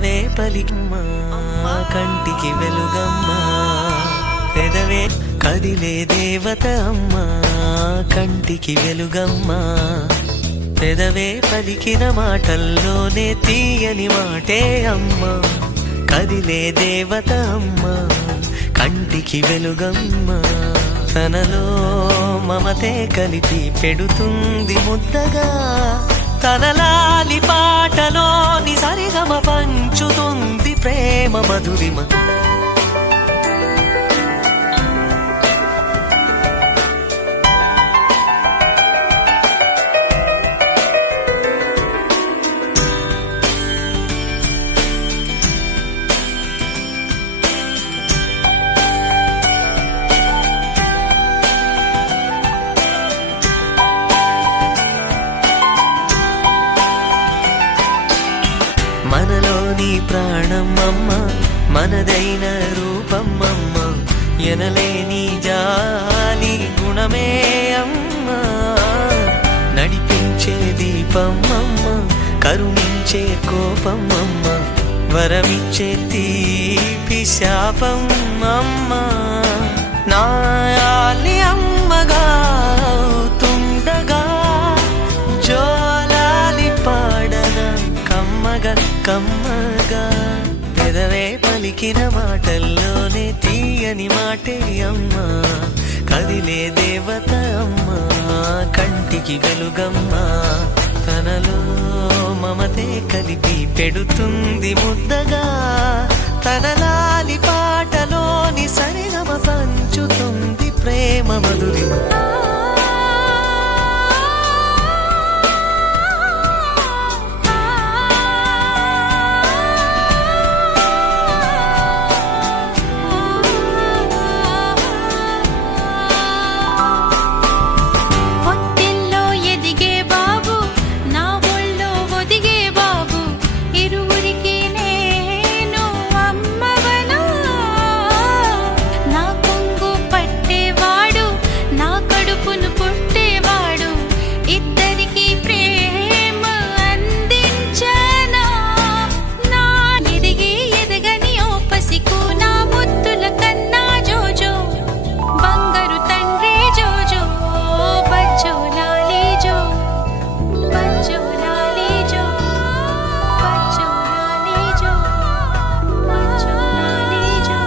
పెదవే పలికమ్మా కంటికి వెలుగమ్మా, పెదవే కదిలే దేవత అమ్మా కంటికి వెలుగమ్మా, పెదవే పలికిన మాటల్లోనే తీయని మాటే అమ్మా, కదిలే దేవత అమ్మా కంటికి వెలుగమ్మా, తనలో మమతే కలిపి పెడుతుంది ముద్దగా, తనలాలి పాటలోని సరిగమ పంచుతుంది ప్రేమ మధురిమ. మనలోని ప్రాణమమ్మ, మనదైన రూపమమ్మ, ఎనలేని జాలి గుణమే అమ్మ, నడిపించే దీపమమ్మ, కరుణించే కోపమమ్మ, వరమిచ్చే తీపి శాపమమ్మ, నాయాలి అమ్మగా తుండగా జోలాలి పాడన కమ్మగా కమ్మగా, పెదవే పలికిన మాటల్లోనే తీయని మాటే అమ్మా, కదిలే దేవత అమ్మా కంటికి వెలుగమ్మా, తనలో మమతే కలిపి పెడుతుంది ముద్దగా, తనలాలి పాటలోని సరిగమ పంచు